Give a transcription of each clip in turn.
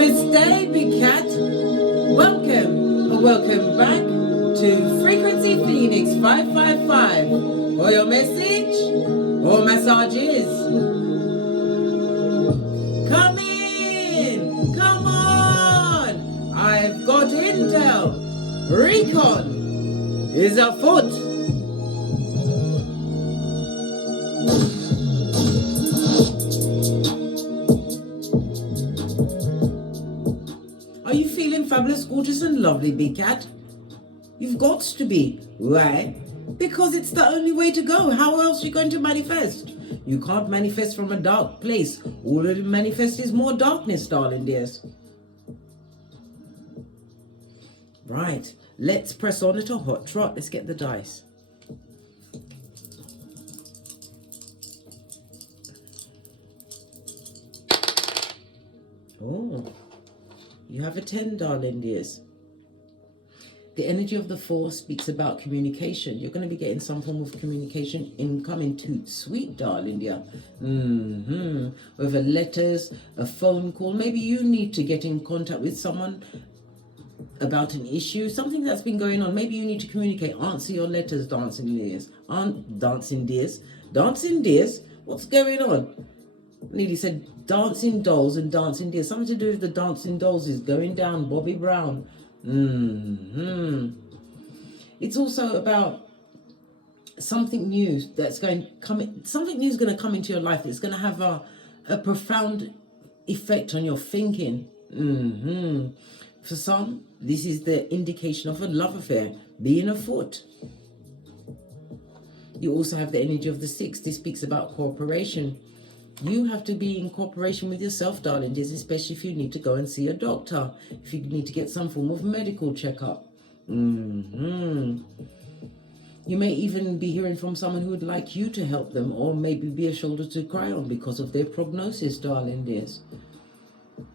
Namaste, big cat. Welcome back to Frequency Phoenix 555 for your message or massages. Come in, come on. I've got intel. Recon is afoot. Are you feeling fabulous, gorgeous and lovely, big cat? You've got to be. Why? Because it's the only way to go. How else are you going to manifest? You can't manifest from a dark place. All it manifests is more darkness, darling dears. Right, let's press on at a hot trot. Let's get the dice. Oh. You have a 10, darling dears. The energy of the 4 speaks about communication. You're going to be getting some form of communication incoming too sweet, darling dear. Whether letters, a phone call, maybe you need to get in contact with someone about an issue, something that's been going on. Maybe you need to communicate. Answer your letters, dancing dears. Dancing dears. Dancing dears? What's going on? Nearly said dancing dolls and dancing deers. Something to do with the dancing dolls is going down, Bobby Brown. It's also about something new that's something new is going to come into your life. It's going to have a profound effect on your thinking. For some, this is the indication of a love affair being afoot. You also have the energy of the 6. This speaks about cooperation. You have to be in cooperation with yourself, darling dears, especially if you need to go and see a doctor, if you need to get some form of medical checkup. You may even be hearing from someone who would like you to help them, or maybe be a shoulder to cry on because of their prognosis, darling dears.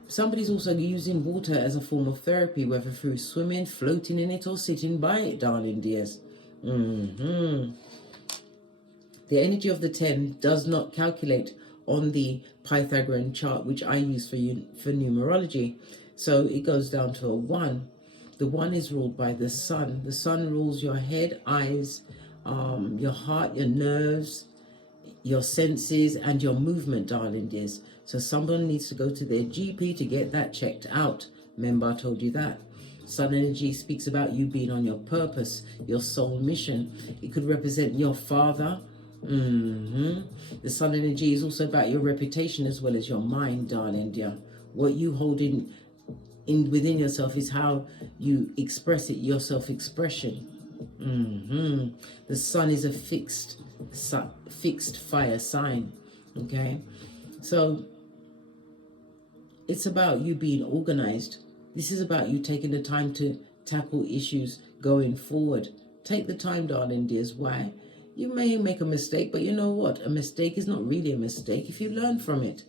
Somebody's also using water as a form of therapy, whether through swimming, floating in it, or sitting by it, darling dears. The energy of the 10 does not calculate on the Pythagorean chart, which I use for numerology. So it goes down to a 1. The 1 is ruled by the sun. The sun rules your head, eyes, your heart, your nerves, your senses, and your movement, darling dears. So someone needs to go to their GP to get that checked out. Remember, I told you that. Sun energy speaks about you being on your purpose, your soul mission. It could represent your father. The sun energy is also about your reputation as well as your mind, darling dear. What you hold in within yourself is how you express it, your self-expression. The sun is a fixed fire sign. Okay, so it's about you being organized. This is about you taking the time to tackle issues going forward. Take the time, darling dears. Why? You may make a mistake, but you know what? A mistake is not really a mistake if you learn from it.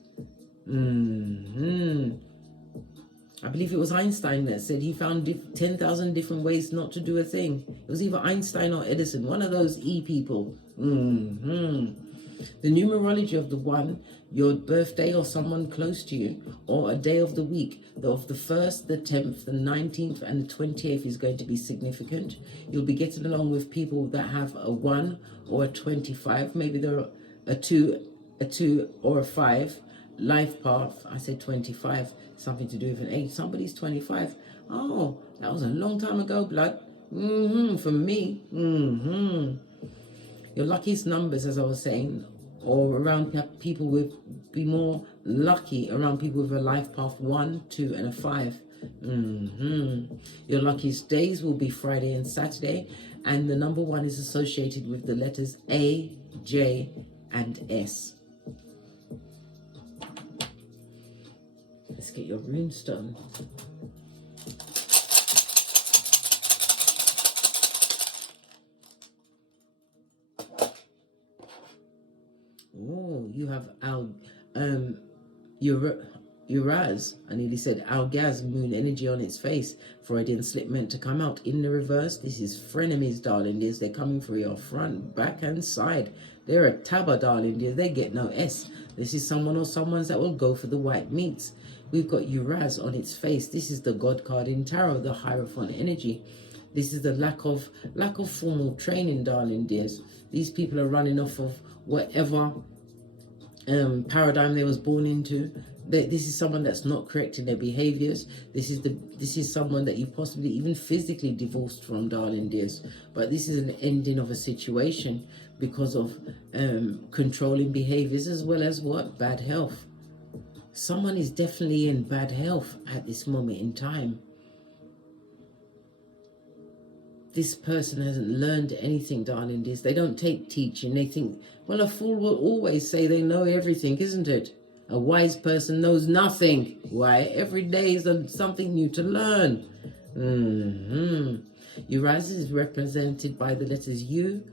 I believe it was Einstein that said he found 10,000 different ways not to do a thing. It was either Einstein or Edison, one of those E people. The numerology of the 1, your birthday or someone close to you, or a day of the week, of the 1st, the 10th, the 19th, and the 28th is going to be significant. You'll be getting along with people that have a 1 or a 25. Maybe they're a 2 or a 5 life path. I said 25, something to do with an 8. Somebody's 25. Oh, that was a long time ago, blood. For me. Your luckiest numbers, as I was saying, or around people be more lucky around people with a life path 1, 2, and a 5. Your luckiest days will be Friday and Saturday, and the number 1 is associated with the letters A, J, and S. Let's get your runestone. Oh, you have Uraz. I nearly said Algaz, moon energy on its face. Freudian slip meant to come out in the reverse. This is frenemies, darling dears. They're coming for your front, back, and side. They're a tabba, darling dears. They get no S. This is someone or someone's that will go for the white meats. we've got Uraz on its face. This is the God card in tarot, the Hierophant energy. This is the lack of formal training, darling dears. These people are running off of whatever paradigm they was born into. This is someone that's not correct in their behaviors. This is someone that you possibly even physically divorced from, darling dears. But this is an ending of a situation because of controlling behaviors, as well as what? Bad health. Someone is definitely in bad health at this moment in time. This person hasn't learned anything, darling dears. They don't take teaching. They think, well, a fool will always say they know everything, isn't it? A wise person knows nothing. Why? Every day is something new to learn. Uranus is represented by the letters U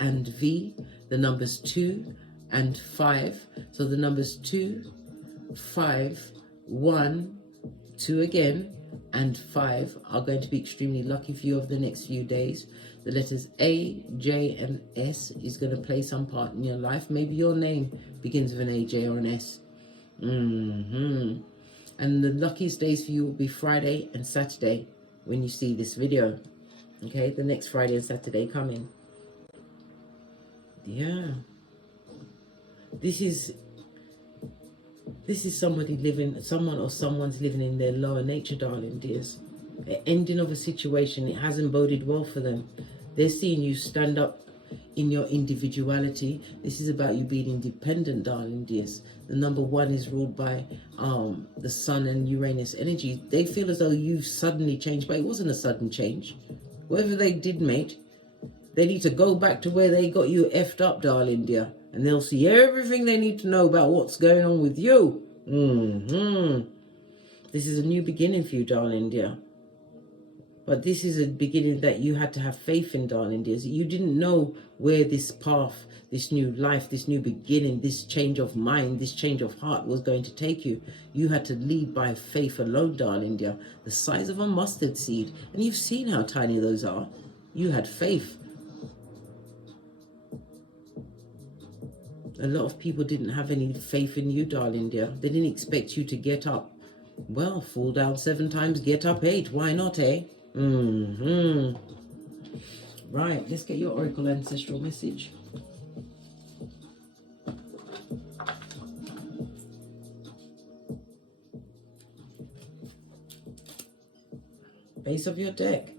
and V, the numbers 2 and 5. So the numbers 2, 5, 1, 2 again, and 5 are going to be extremely lucky for you over the next few days. The letters A, J, and S is going to play some part in your life. Maybe your name begins with an A, J, or an S. And the luckiest days for you will be Friday and Saturday when you see this video. Okay, the next Friday and Saturday coming. Yeah. This is somebody living, someone's living in their lower nature, darling dears. The ending of a situation, it hasn't boded well for them. They're seeing you stand up in your individuality. This is about you being independent, darling dears. The number 1 is ruled by the Sun and Uranus energy. They feel as though you've suddenly changed, but it wasn't a sudden change. Whatever they did, mate, they need to go back to where they got you effed up, darling dear. And they'll see everything they need to know about what's going on with you. This is a new beginning for you, darling dear. But this is a beginning that you had to have faith in, darling dears. You didn't know where this path, this new life, this new beginning, this change of mind, this change of heart was going to take you. You had to lead by faith alone, darling dear. The size of a mustard seed. And you've seen how tiny those are. You had faith. A lot of people didn't have any faith in you, darling dear. They didn't expect you to get up. Well, fall down 7 times, get up 8. Why not, eh? Right, let's get your Oracle Ancestral message. Base of your deck.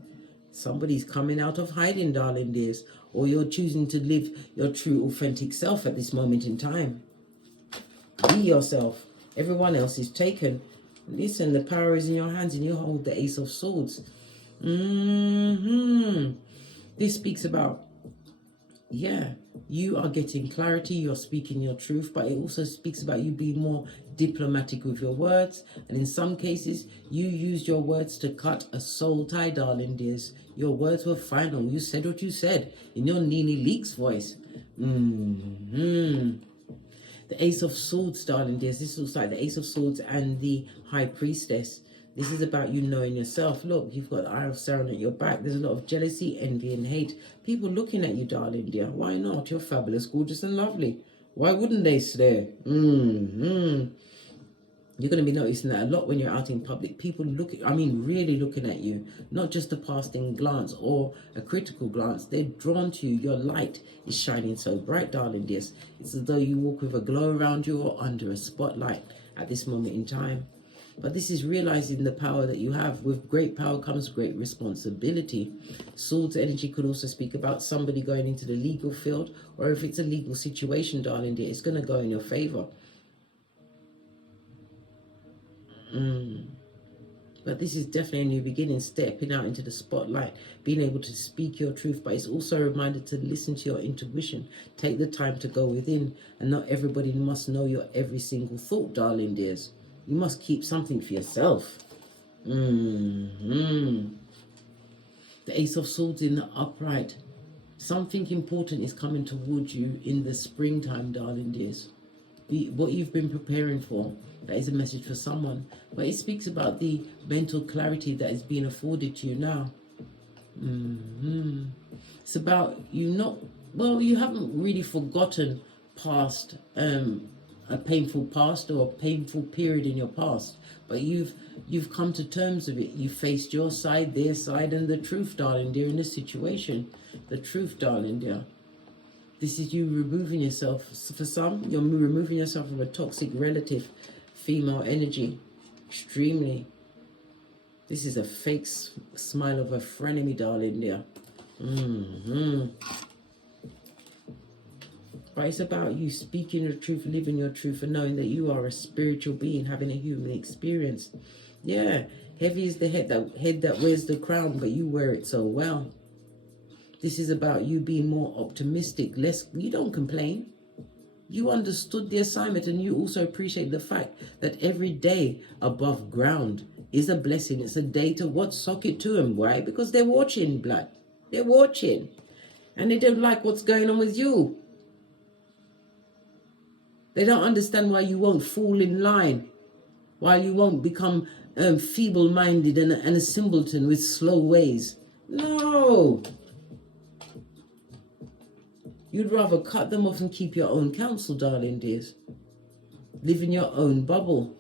Somebody's coming out of hiding, darling dears. Or you're choosing to live your true, authentic self at this moment in time. Be yourself. Everyone else is taken. Listen, the power is in your hands and you hold the Ace of Swords. This speaks about, yeah, you are getting clarity, you're speaking your truth, but it also speaks about you being more diplomatic with your words. And in some cases, you used your words to cut a soul tie, darling dears. Your words were final. You said what you said in your Nene Leakes voice. The Ace of Swords, darling dears. This looks like the Ace of Swords and the High Priestess. This is about you knowing yourself. Look, you've got the Eye of Sauron at your back. There's a lot of jealousy, envy, and hate. People looking at you, darling dear. Why not? You're fabulous, gorgeous, and lovely. Why wouldn't they stare? You're going to be noticing that a lot when you're out in public. People really looking at you. Not just a passing glance or a critical glance. They're drawn to you. Your light is shining so bright, darling dears. It's as though you walk with a glow around you or under a spotlight at this moment in time. But this is realizing the power that you have. With great power comes great responsibility. Swords energy could also speak about somebody going into the legal field, or if it's a legal situation, darling dear, it's going to go in your favor. But this is definitely a new beginning, stepping out into the spotlight, being able to speak your truth. But it's also a reminder to listen to your intuition. Take the time to go within, and not everybody must know your every single thought, darling dears. You must keep something for yourself. The Ace of Swords in the upright. Something important is coming towards you in the springtime, darling dears. What you've been preparing for, that is a message for someone. But it speaks about the mental clarity that is being afforded to you now. It's about you you haven't really forgotten past a painful past or a painful period in your past, but you've come to terms with it. You faced your side, their side, and the truth, darling dear, in this situation. The truth, darling dear. This is you removing yourself. For some, you're removing yourself from a toxic relative, female energy. Extremely. This is a fake smile of a frenemy, darling dear. But it's about you speaking the truth, living your truth, and knowing that you are a spiritual being having a human experience. Yeah, heavy is the head that wears the crown, but you wear it so well. This is about you being more optimistic, less. You don't complain. You understood the assignment, and you also appreciate the fact that every day above ground is a blessing. It's a day to what? Sock it to them. Why? Because they're watching, blood. They're watching. And they don't like what's going on with you. They don't understand why you won't fall in line, why you won't become feeble-minded and a simpleton with slow ways. No. You'd rather cut them off and keep your own counsel, darling dears. Live in your own bubble.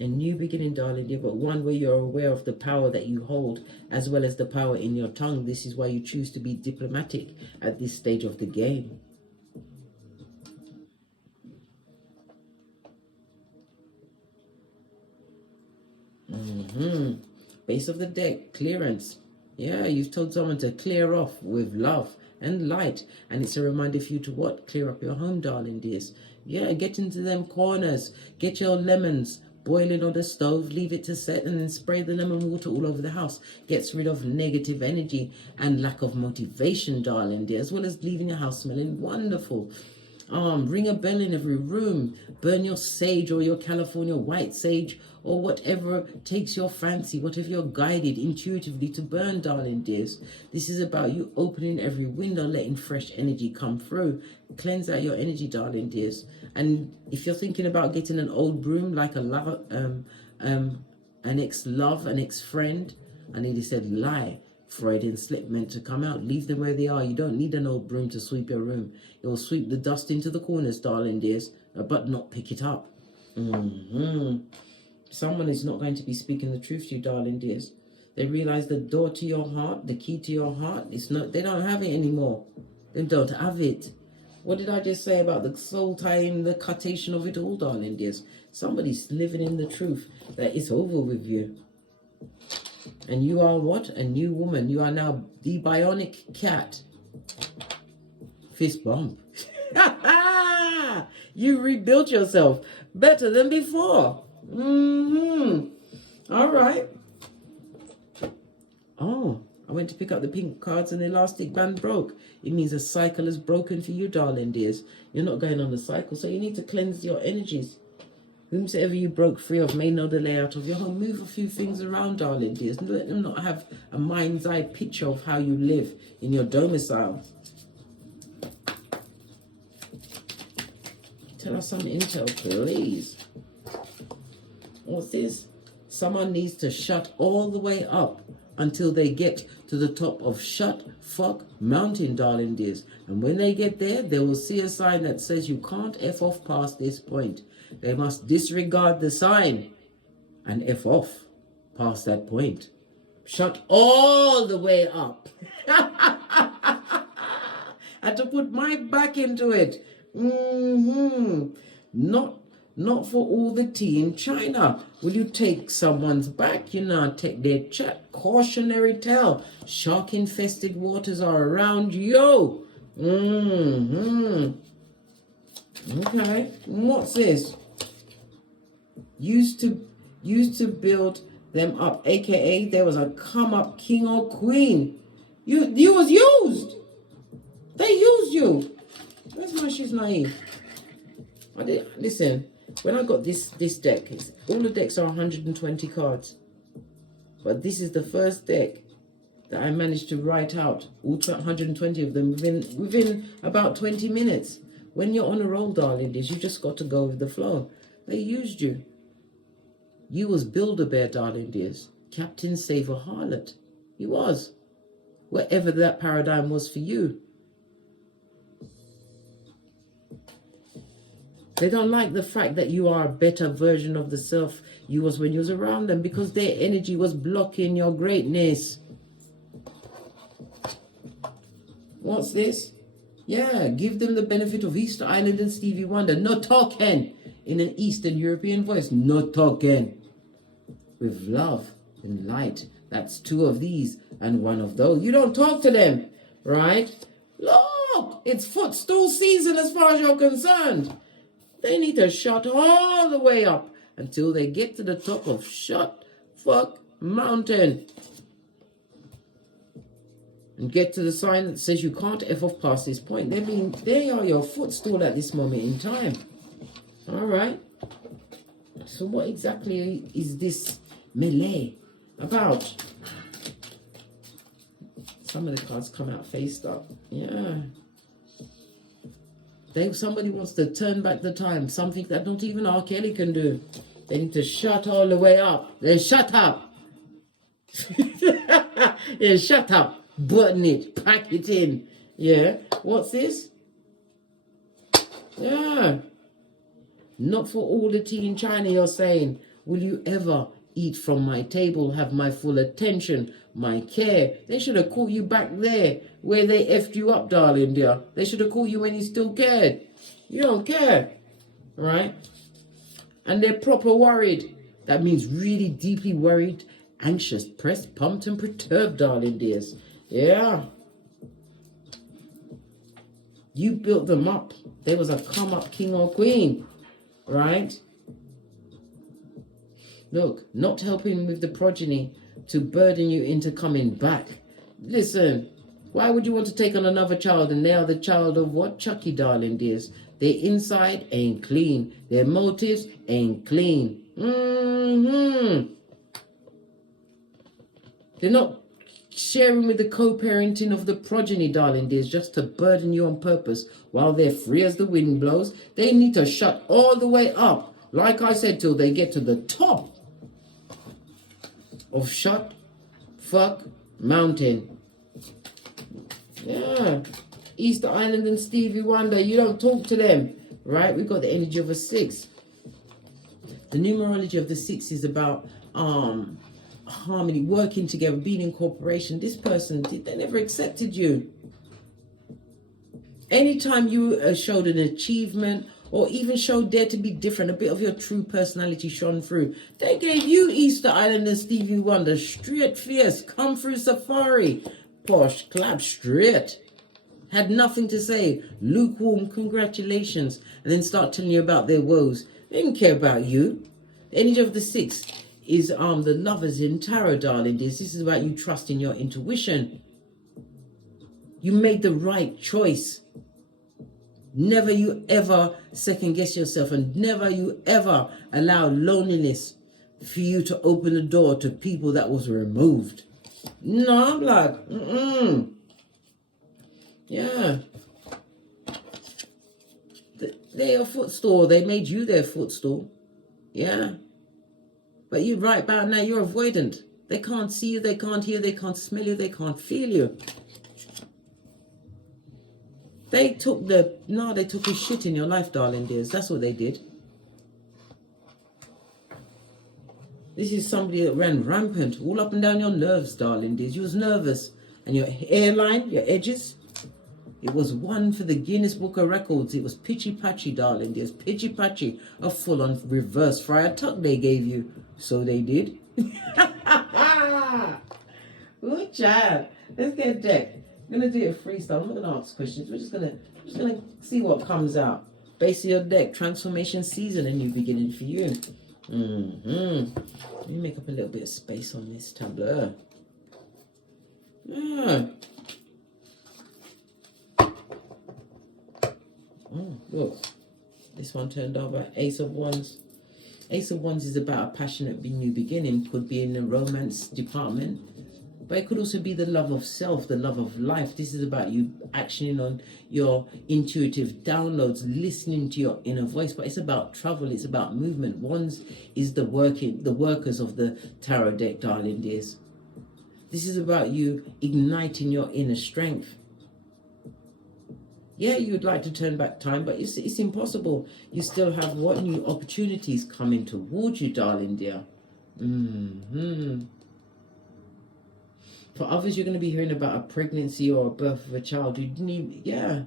A new beginning, darling dear, but one where you're aware of the power that you hold, as well as the power in your tongue. This is why you choose to be diplomatic at this stage of the game. Base of the deck, clearance. Yeah, you've told someone to clear off with love and light. And it's a reminder for you to what? Clear up your home, darling dears. Yeah, get into them corners. Get your lemons. Boil it on the stove, leave it to set, and then spray the lemon water all over the house. Gets rid of negative energy and lack of motivation, darling dear, as well as leaving your house smelling wonderful. Ring a bell in every room. Burn your sage or your California white sage or whatever takes your fancy, whatever you're guided intuitively to burn, darling dears. This is about you opening every window, letting fresh energy come through. Cleanse out your energy, darling dears. And if you're thinking about getting an old broom like a lover, an ex-love, an ex-friend, I nearly said lie. Freudian slip meant to come out. Leave them where they are. You don't need an old broom to sweep your room. It will sweep the dust into the corners, darling dears, but not pick it up. Someone is not going to be speaking the truth to you, darling dears. They realize the door to your heart, the key to your heart, it's not. They don't have it anymore. They don't have it. What did I just say about the soul tying, the cuttation of it all, darling dears? Somebody's living in the truth that it's over with you. And you are what? A new woman. You are now the bionic cat. Fist bump. You rebuilt yourself better than before. All right. Oh, I went to pick up the pink cards and the elastic band broke. It means a cycle is broken for you, darling dears. You're not going on the cycle, so you need to cleanse your energies. Whomsoever you broke free of may know the layout of your home. Move a few things around, darling dears. Let them not have a mind's eye picture of how you live in your domicile. Tell us some intel, please. What's this? Someone needs to shut all the way up until they get to the top of Shut Fuck Mountain, darling dears. And when they get there, they will see a sign that says you can't F off past this point. They must disregard the sign and F off past that point. Shut all the way up. Had to put my back into it. Not for all the tea in China. Will you take someone's back? You know, take their chat. Cautionary tale. Shark-infested waters are around. Yo. Okay. What's this? Used to build them up, aka there was a come up king or queen. You was used. They used you. Where's my she's naive? Listen, when I got this deck, all the decks are 120 cards. But this is the first deck that I managed to write out, all 120 of them within about 20 minutes. When you're on a roll, darling, you just got to go with the flow. They used you. You was Build-A-Bear, darling dears. Captain Save a Harlot. You was. Wherever that paradigm was for you. They don't like the fact that you are a better version of the self you was when you was around them, because their energy was blocking your greatness. What's this? Yeah, give them the benefit of Easter Island and Stevie Wonder. No talking in an Eastern European voice. No talking. With love and light. That's two of these and one of those. You don't talk to them, right? Look, it's footstool season as far as you're concerned. They need to shut all the way up until they get to the top of Shut Fuck Mountain. And get to the sign that says you can't F off past this point. They are your footstool at this moment in time. All right. So what exactly is this melee about? Some of the cards come out faced up. Yeah. Somebody wants to turn back the time. Something that not even R. Kelly can do. They need to shut all the way up. Then shut up. Yeah, shut up. Button it. Pack it in. Yeah. What's this? Yeah. Not for all the tea in China, you're saying. Will you ever eat from my table, have my full attention, my care? They should have caught you back there where they effed you up, darling dear. They should have caught you when you still cared. You don't care, right? And they're proper worried. That means really deeply worried, anxious, pressed, pumped, and perturbed, darling dears. Yeah. You built them up. There was a come-up king or queen, right? Look, not helping with the progeny to burden you into coming back. Listen, why would you want to take on another child and they are the child of what? Chucky, darling dears. Their inside ain't clean. Their motives ain't clean. They're not sharing with the co-parenting of the progeny, darling dears, just to burden you on purpose while they're free as the wind blows. They need to shut all the way up, like I said, till they get to the top of Shut Fuck Mountain. Yeah. Easter Island and Stevie Wonder, you don't talk to them, right? We've got the energy of a 6. The numerology of the 6 is about harmony, working together, being in cooperation. This person, they never accepted you. Anytime you showed an achievement or even showed dare to be different, a bit of your true personality shone through, they gave you Easter Island and Stevie Wonder, straight fierce, come through safari, posh, clap straight. Had nothing to say, lukewarm, congratulations, and then start telling you about their woes. They didn't care about you. The energy of the 6 is the lovers in tarot, darling. This is about you trusting your intuition. You made the right choice. Never you ever second guess yourself, and never you ever allow loneliness for you to open the door to people that was removed. No, I'm like, yeah. They're your footstool. They made you their footstool. Yeah. But you right about now, you're avoidant. They can't see you, they can't hear, they can't smell you, they can't feel you. They took a shit in your life, darling dears. That's what they did. This is somebody that ran rampant all up and down your nerves, darling dears. You was nervous. And your hairline, your edges, it was one for the Guinness Book of Records. It was pitchy-patchy, darling dears. Pitchy-patchy. A full-on reverse friar tuck they gave you. So they did. Good job. Let's get a deck. I'm going to do a freestyle. I'm not going to ask questions. We're just going to see what comes out. Base of your deck. Transformation season. A new beginning for you. Let me make up a little bit of space on this tableau. Yeah. Oh, look. This one turned over. Ace of Wands. Ace of Wands is about a passionate new beginning. Could be in the romance department. But it could also be the love of self, the love of life. This is about you actioning on your intuitive downloads, listening to your inner voice. But it's about travel. It's about movement. Wands is the workers of the tarot deck, darling dears. This is about you igniting your inner strength. Yeah, you'd like to turn back time, but it's impossible. You still have what new opportunities coming towards you, darling dear. For others, you're going to be hearing about a pregnancy or a birth of a child. You didn't even, yeah.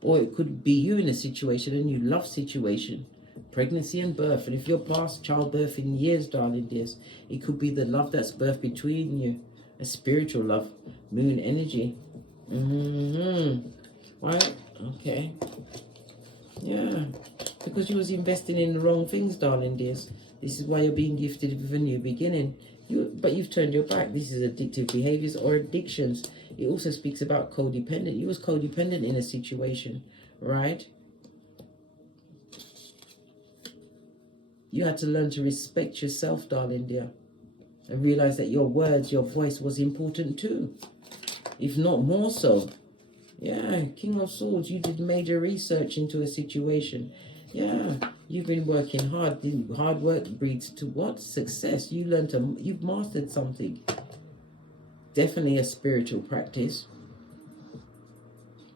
Or it could be you in a situation, a new love situation. Pregnancy and birth. And if you're past childbirth in years, darling dears, it could be the love that's birthed between you. A spiritual love. Moon energy. Right? Okay. Yeah. Because you was investing in the wrong things, darling dears. This is why you're being gifted with a new beginning. But you've turned your back. This is addictive behaviors or addictions. It also speaks about codependent. You was codependent in a situation, right? You had to learn to respect yourself, darling dear, and realize that your words, your voice was important too, if not more so. Yeah, King of Swords, you did major research into a situation. Yeah, you've been working hard. Hard work breeds to what? Success. You've mastered something. Definitely a spiritual practice.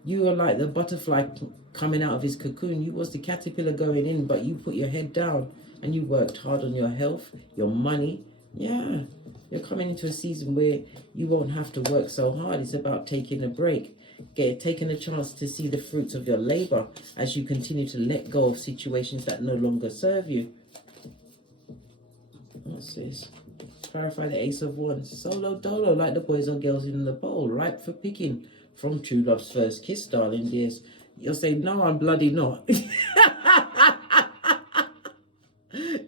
You are like the butterfly coming out of his cocoon. You was the caterpillar going in, but you put your head down and you worked hard on your health, your money. Yeah, you're coming into a season where you won't have to work so hard. It's about taking a break. Taking a chance to see the fruits of your labor as you continue to let go of situations that no longer serve you. What's this? Clarify the Ace of Wands. Solo dolo, like the boys or girls in the bowl, ripe for picking. From true love's first kiss, darling dears. You'll say, no, I'm bloody not.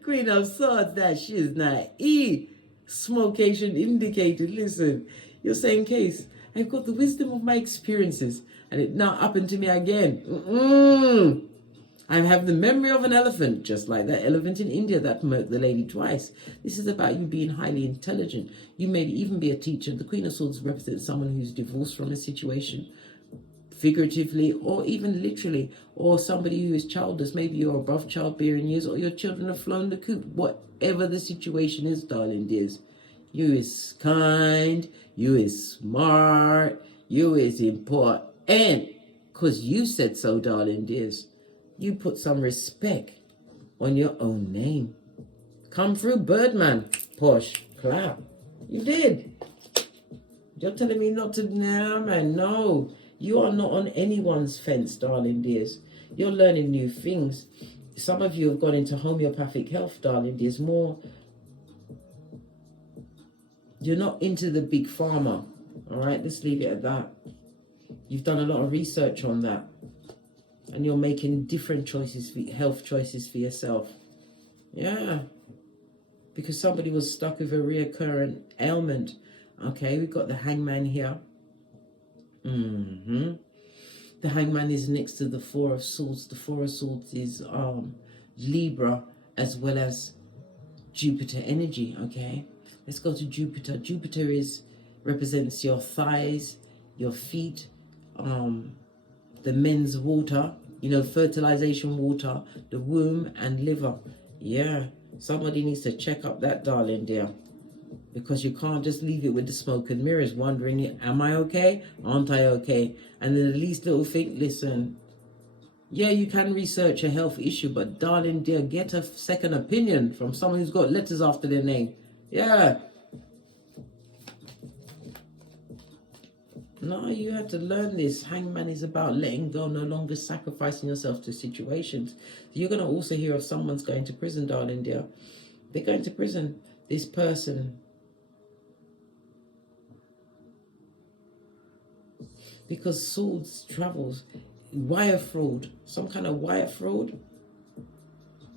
Queen of Swords, that she's naive. Smokeation indicated. Listen, you're saying, case, I've got the wisdom of my experiences, and it now happened to me again. I have the memory of an elephant, just like that elephant in India that murked the lady twice. This is about you being highly intelligent. You may even be a teacher. The Queen of Swords represents someone who's divorced from a situation, figuratively or even literally, or somebody who is childless. Maybe you're above childbearing years, or your children have flown the coop. Whatever the situation is, darling dears, you is kind, you is smart, you is important, because you said so, darling dears. You put some respect on your own name. Come through, Birdman. Push, clap. You did. You're telling me not to, nah, man, no. You are not on anyone's fence, darling dears. You're learning new things. Some of you have gone into homeopathic health, darling dears. More, you're not into the big pharma. All right, let's leave it at that. You've done a lot of research on that. And you're making different choices, health choices for yourself. Yeah. Because somebody was stuck with a reoccurrent ailment. Okay, we've got the Hangman here. The Hangman is next to the Four of Swords. The Four of Swords is Libra as well as Jupiter energy. Okay, let's go to Jupiter. Jupiter represents your thighs, your feet, the men's water, fertilization water, the womb and liver. Yeah, somebody needs to check up that, darling dear, because you can't just leave it with the smoke and mirrors wondering, am I okay? Aren't I okay? And then the least little thing, listen, yeah, you can research a health issue, but darling dear, get a second opinion from someone who's got letters after their name. Yeah. No, you have to learn this. Hangman is about letting go, no longer sacrificing yourself to situations. You're going to also hear of someone's going to prison, darling dear. They're going to prison. This person, because swords travels, wire fraud, some kind of wire fraud,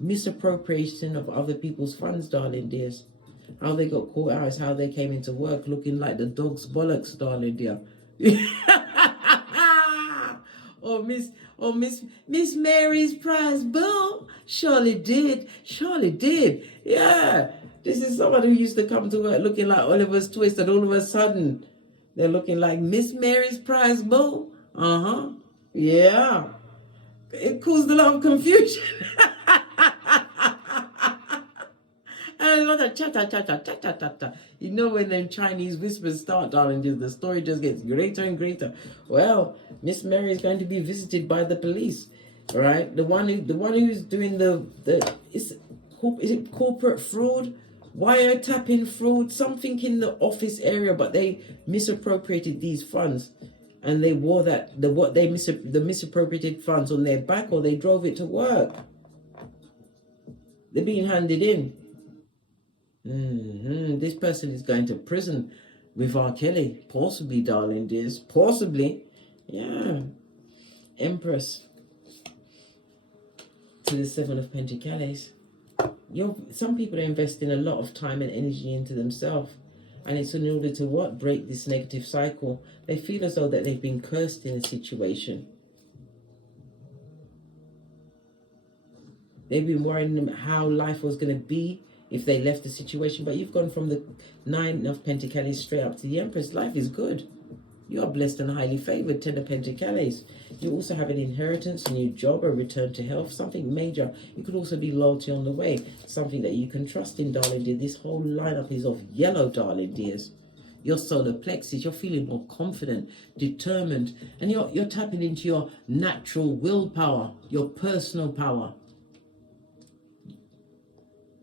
misappropriation of other people's funds, darling dears. How they got caught out is how they came into work looking like the dog's bollocks, darling dear. Miss Mary's prize boo. Surely did. Yeah. This is someone who used to come to work looking like Oliver's Twist, and all of a sudden they're looking like Miss Mary's prize boo. Yeah. It caused a lot of confusion. And a lot You know when them Chinese whispers start, darling, the story just gets greater and greater. Well, Miss Mary is going to be visited by the police, right? The one who's doing is it corporate fraud, wiretapping fraud, something in the office area, but they misappropriated these funds. And they wore the misappropriated funds on their back, or they drove it to work. They're being handed in. This person is going to prison with R. Kelly. Possibly, darling dears. Possibly. Yeah. Empress. To the Seven of Pentacles. Some people are investing a lot of time and energy into themselves. And it's in order to what? Break this negative cycle. They feel as though that they've been cursed in a situation. They've been worrying how life was going to be if they left the situation. But you've gone from the Nine of Pentacles straight up to the Empress. Life is good. You are blessed and highly favored. Ten of Pentacles. You also have an inheritance, a new job, a return to health, something major. You could also be loyalty on the way, something that you can trust in, darling dear. This whole lineup is of yellow, darling dears. Your solar plexus, you're feeling more confident, determined, and you're tapping into your natural willpower, your personal power,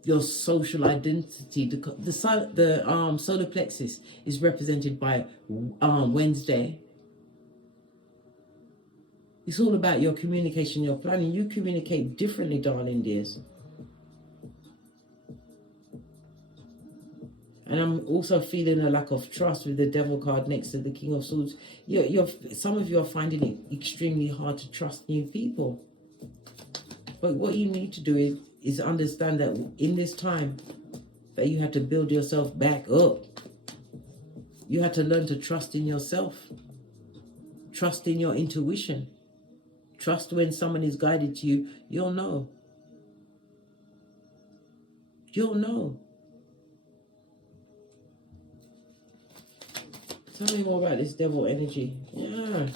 your social identity. The solar plexus is represented by Wednesday. It's all about your communication, your planning. You communicate differently, darling dears. And I'm also feeling a lack of trust with the Devil card next to the King of Swords. Some of you are finding it extremely hard to trust new people. But what you need to do is understand that in this time that you have to build yourself back up. You have to learn to trust in yourself. Trust in your intuition. Trust when someone is guided to you. You'll know. You'll know. Tell me more about this devil energy. Yeah.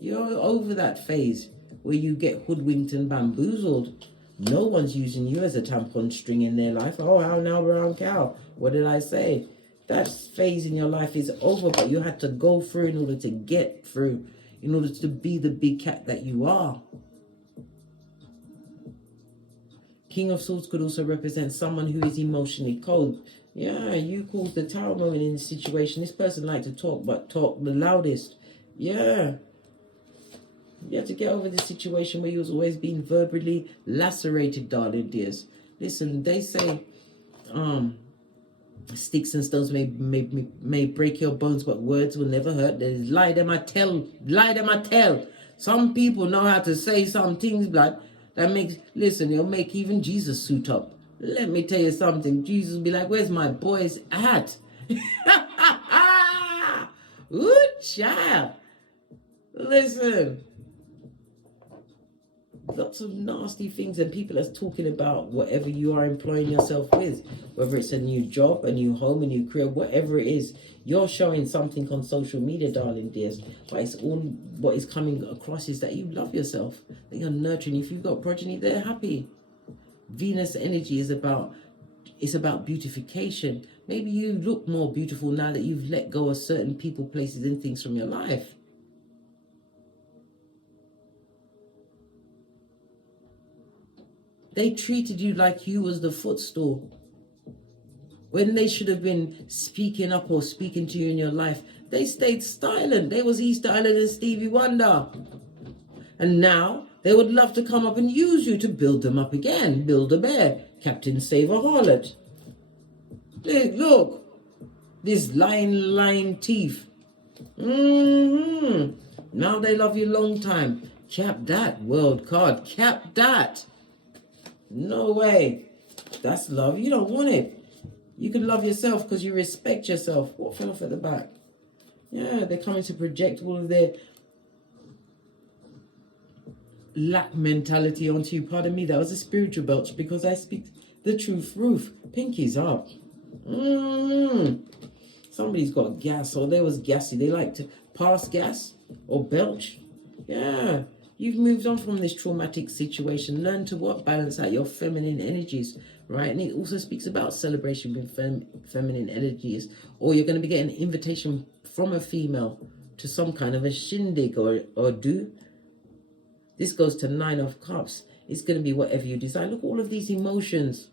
You're over that phase where you get hoodwinked and bamboozled. No one's using you as a tampon string in their life. Oh, how now, brown cow? What did I say? That phase in your life is over, but you had to go through in order to get through, in order to be the big cat that you are. King of Swords could also represent someone who is emotionally cold. Yeah, you caused the tower moment in this situation. This person likes to talk, but talk the loudest. Yeah. You have to get over this situation where you was always being verbally lacerated, darling dears. Listen, they say sticks and stones may break your bones, but words will never hurt. There's lie them I tell, lie them I tell. Some people know how to say some things, blood, that makes, listen, it'll make even Jesus suit up. Let me tell you something. Jesus will be like, where's my boy's hat? Ooh, child. Listen. Lots of nasty things, and people are talking about whatever you are employing yourself with, whether it's a new job, a new home, a new career, whatever it is. You're showing something on social media, darling dears, but it's all what is coming across is that you love yourself, that you're nurturing. If you've got progeny, they're happy. Venus energy is about beautification. Maybe you look more beautiful now that you've let go of certain people, places, and things from your life. They treated you like you was the footstool, when they should have been speaking up or speaking to you in your life. They stayed silent. They was Easter Island and Stevie Wonder. And now they would love to come up and use you to build them up again. Build a bear. Captain Save a Harlot. Look. This lying teeth. Now they love you long time. Cap that, world card. Cap that. No way. That's love. You don't want it. You can love yourself because you respect yourself. What fell off at the back? Yeah, they're coming to project all of their lack mentality onto you. Pardon me, that was a spiritual belch because I speak the truth. Roof, pinkies up. Somebody's got gas, or they was gassy. They like to pass gas or belch. Yeah. You've moved on from this traumatic situation. Learn to what? Balance out your feminine energies. right? And it also speaks about celebration with feminine energies, or you're going to be getting an invitation from a female to some kind of a shindig or do. This goes to 9 of Cups. It's going to be whatever you desire. Look, all of these emotions,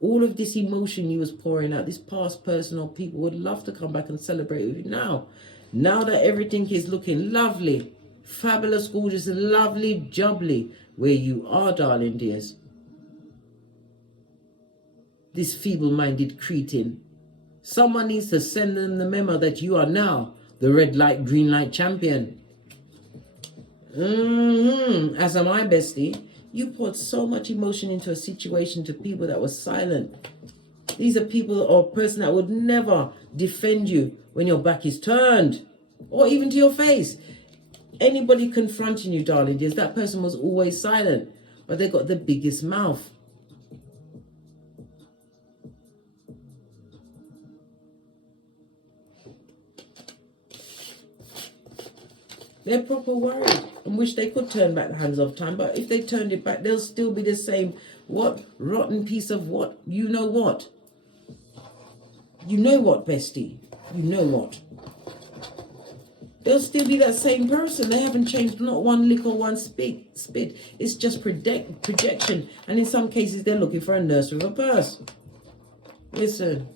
all of this emotion you was pouring out, this past person or people would love to come back and celebrate with you now. Now that everything is looking lovely, fabulous, gorgeous, lovely, jubbly, where you are, darling dears. This feeble-minded cretin. Someone needs to send them the memo that you are now the red light, green light champion. As am I, bestie. You poured so much emotion into a situation to people that were silent. These are people or person that would never defend you when your back is turned, or even to your face. Anybody confronting you, darling dears, that person was always silent, but they got the biggest mouth. They're proper worried and wish they could turn back the hands of time, but if they turned it back, they'll still be the same. What rotten piece of what? You know what? You know what, bestie? You know what? They'll still be that same person. They haven't changed not one lick or one spit. It's just projection. And in some cases, they're looking for a nurse with a purse. Listen.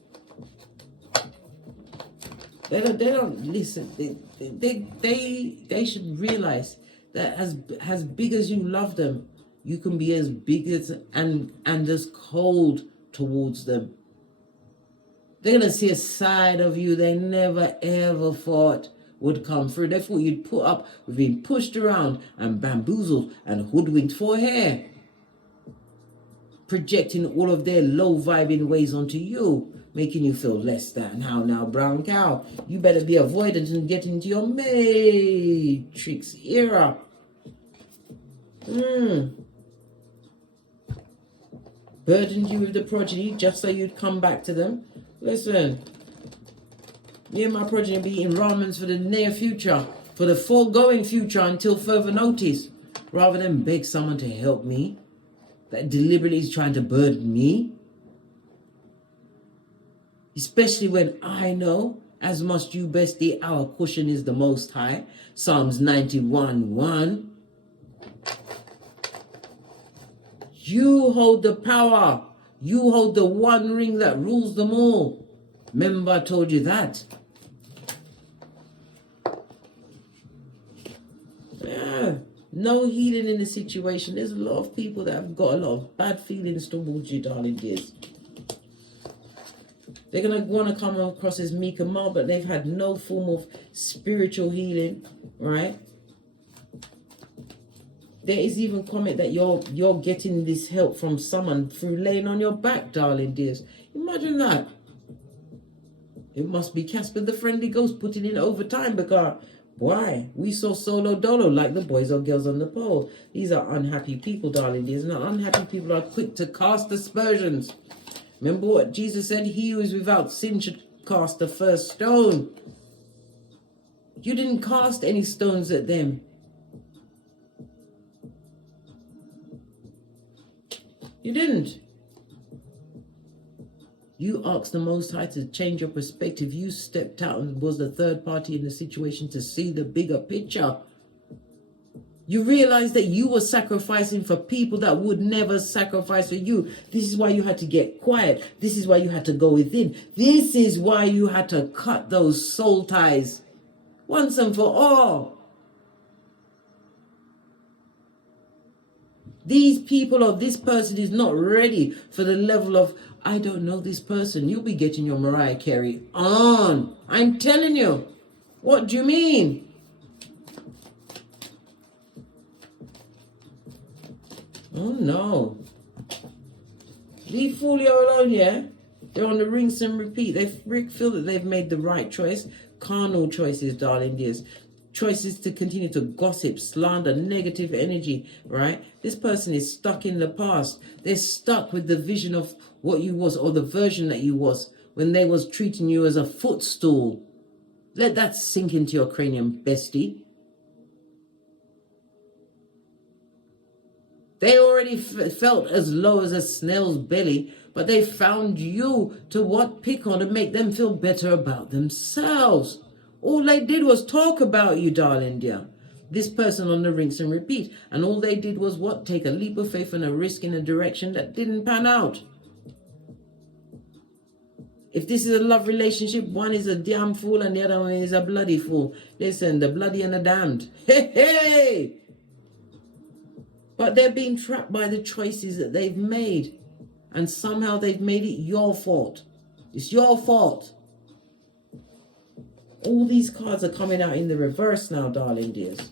They don't listen. They should realize that as big as you love them, you can be as big as and as cold towards them. They're gonna see a side of you they never ever thought would come through. They thought you'd put up with being pushed around and bamboozled and hoodwinked for hair, projecting all of their low vibing ways onto you, making you feel less than. How now, brown cow? You better be avoidant and get into your matrix era. Burdened you with the progeny just so you'd come back to them. Listen, me and my progeny be eating ramens for the near future, for the foregoing future until further notice, rather than beg someone to help me that deliberately is trying to burden me. Especially when I know, as must you, bestie, our cushion is the most high. Psalms 91:1. You hold the power. You hold the one ring that rules them all. Remember I told you that. Yeah. No healing in the situation. There's a lot of people that have got a lot of bad feelings towards you, darling dears. They're going to want to come across as meek and mild, but they've had no form of spiritual healing, right? There is even comment that you're getting this help from someone through laying on your back, darling dears. Imagine that. It must be Casper the Friendly Ghost putting in overtime because, why? We saw solo dolo like the boys or girls on the pole. These are unhappy people, darling dears. And unhappy people are quick to cast aspersions. Remember what Jesus said? He who is without sin should cast the first stone. You didn't cast any stones at them. You didn't. You asked the Most High to change your perspective. You stepped out and was the third party in the situation to see the bigger picture. You realized that you were sacrificing for people that would never sacrifice for you. This is why you had to get quiet. This is why you had to go within. This is why you had to cut those soul ties once and for all. These people or this person is not ready for the level of, I don't know this person. You'll be getting your Mariah Carey on. I'm telling you. What do you mean? Oh no. Leave Folio alone, yeah? They're on the rinse and repeat. They feel that they've made the right choice. Carnal choices, darling dears. Choices to continue to gossip, slander, negative energy, right? This person is stuck in the past. They're stuck with the vision of what you was or the version that you was when they was treating you as a footstool. Let that sink into your cranium, bestie. They already felt as low as a snail's belly, but they found you to what pick on and make them feel better about themselves. All they did was talk about you, darling dear. This person on the rinse and repeat. And all they did was what? Take a leap of faith and a risk in a direction that didn't pan out. If this is a love relationship, one is a damn fool and the other one is a bloody fool. Listen, the bloody and the damned. Hey, hey! But they're being trapped by the choices that they've made. And somehow they've made it your fault. It's your fault. All these cards are coming out in the reverse now, darling dears.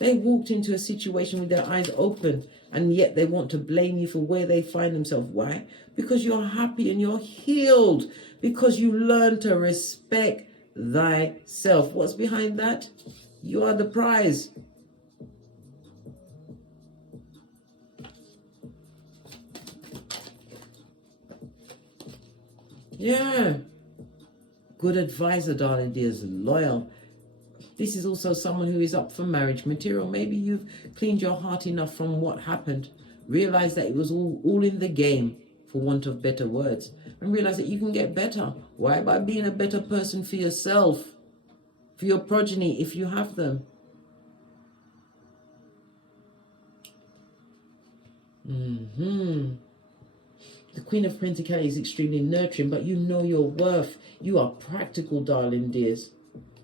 They walked into a situation with their eyes open, and yet they want to blame you for where they find themselves. Why? Because you're happy and you're healed. Because you learn to respect thyself. What's behind that? You are the prize. Yeah. Good advisor, darling dears, loyal. This is also someone who is up for marriage material. Maybe you've cleaned your heart enough from what happened. Realize that it was all in the game, for want of better words. And realize that you can get better. Why? By being a better person for yourself, for your progeny, if you have them. The Queen of Pentacles is extremely nurturing, but you know your worth. You are practical, darling dears.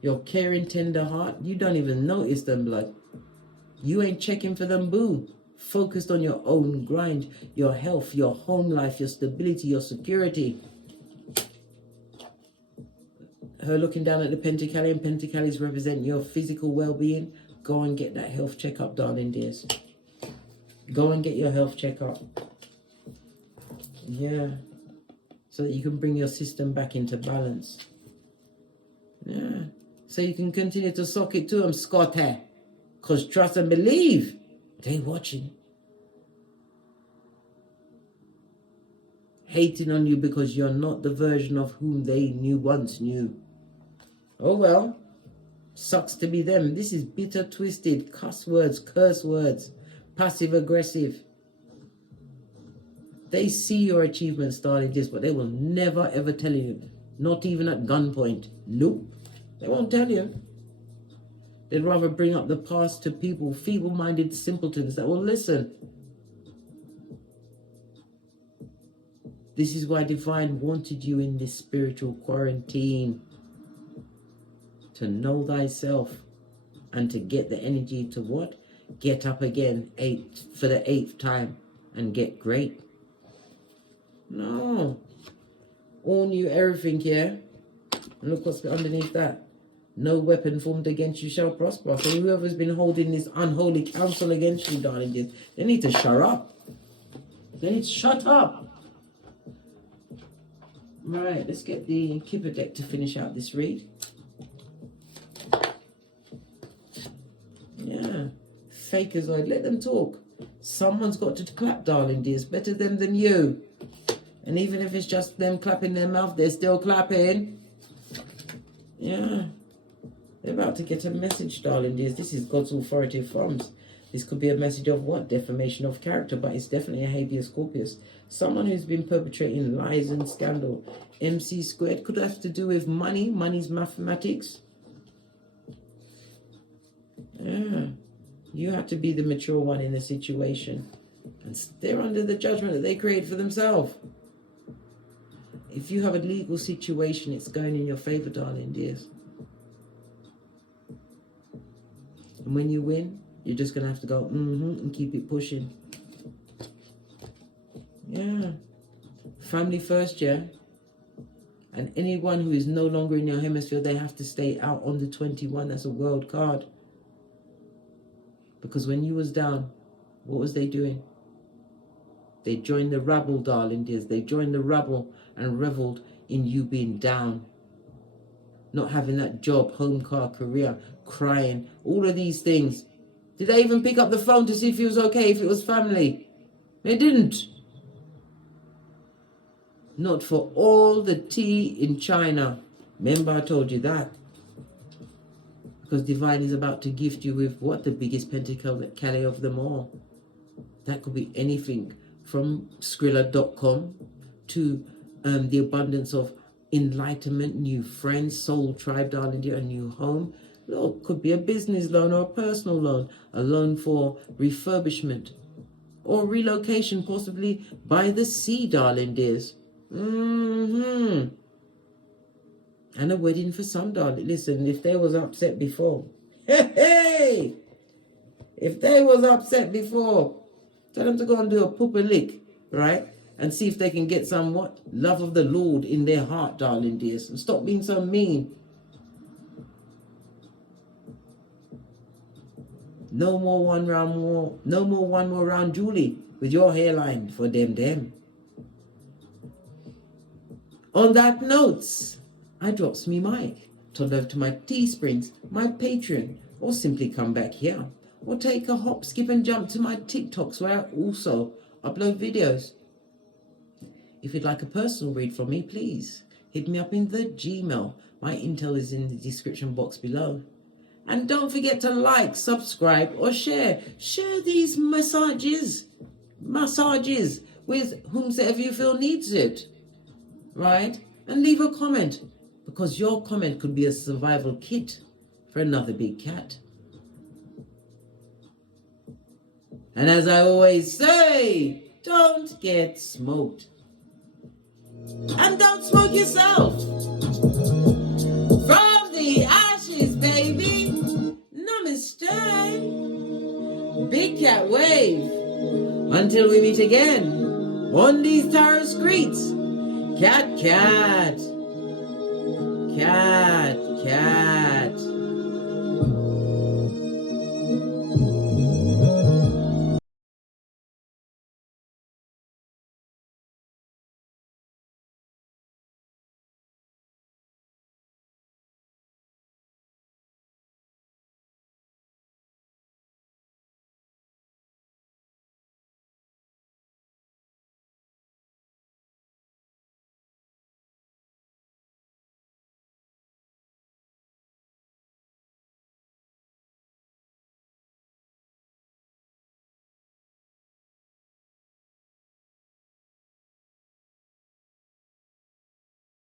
Your caring, tender heart, you don't even notice them, blood. You ain't checking for them, boo. Focused on your own grind, your health, your home life, your stability, your security. Her looking down at the Pentacle, and Pentacles represent your physical well-being. Go and get that health checkup, darling dears. Go and get your health checkup. Yeah. So that you can bring your system back into balance. Yeah. So you can continue to sock it to them, Scotty. Because trust and believe, they watching. Hating on you because you're not the version of whom they once knew. Oh well. Sucks to be them. This is bitter, twisted, cuss words, curse words, passive aggressive. They see your achievements, darling dears, but they will never ever tell you. Not even at gunpoint. Nope. They won't tell you. They'd rather bring up the past to people, feeble-minded simpletons that will listen. This is why Divine wanted you in this spiritual quarantine. To know thyself and to get the energy to what? Get up again for the 8th time and get great. No. All new everything here. And look what's underneath that. No weapon formed against you shall prosper. So whoever's been holding this unholy counsel against you, darling, they need to shut up. They need to shut up. Right, let's get the Kipper deck to finish out this read. Yeah. Fakerzoid, let them talk. Someone's got to clap, darling dears. Better them than you. And even if it's just them clapping their mouth, they're still clapping. Yeah. They're about to get a message, darling dears. This is God's authoritative forms. This could be a message of what? Defamation of character, but it's definitely a habeas corpus. Someone who's been perpetrating lies and scandal. MC squared could have to do with money. Money's mathematics. Yeah. You have to be the mature one in the situation. And they're under the judgment that they create for themselves. If you have a legal situation, it's going in your favor, darling dears. And when you win, you're just going to have to go, and keep it pushing. Yeah. Family first, yeah. And anyone who is no longer in your hemisphere, they have to stay out on the 21. That's a world card. Because when you was down, what was they doing? They joined the rabble, darling dears. They joined the rabble and reveled in you being down. Not having that job, home car, career, crying, all of these things. Did they even pick up the phone to see if he was okay, if it was family? They didn't. Not for all the tea in China. Remember I told you that. Because divine is about to gift you with what? The biggest pentacale of them all. That could be anything from Skrilla.com to the abundance of enlightenment, new friends, soul tribe, darling dear, a new home. Look, could be a business loan or a personal loan, a loan for refurbishment or relocation, possibly by the sea, darling dears. And a wedding for some, darling. Listen, if they was upset before, hey, if they was upset before, tell them to go and do a pooper lick, right? And see if they can get some what? Love of the Lord in their heart, darling dears. And stop being so mean. No more one more round Julie with your hairline for them. On that notes, I drops me mic. Turn over to my Teesprings, my Patreon, or simply come back here. Or take a hop, skip and jump to my TikToks where I also upload videos. If you'd like a personal read from me, please hit me up in the Gmail. My intel is in the description box below. And don't forget to like, subscribe, or share. Share these massages with whomsoever you feel needs it, right? And leave a comment, because your comment could be a survival kit for another big cat. And as I always say, don't get smoked. And don't smoke yourself. From the ashes, baby. Namaste. Big cat wave. Until we meet again on these tarot streets. Cat.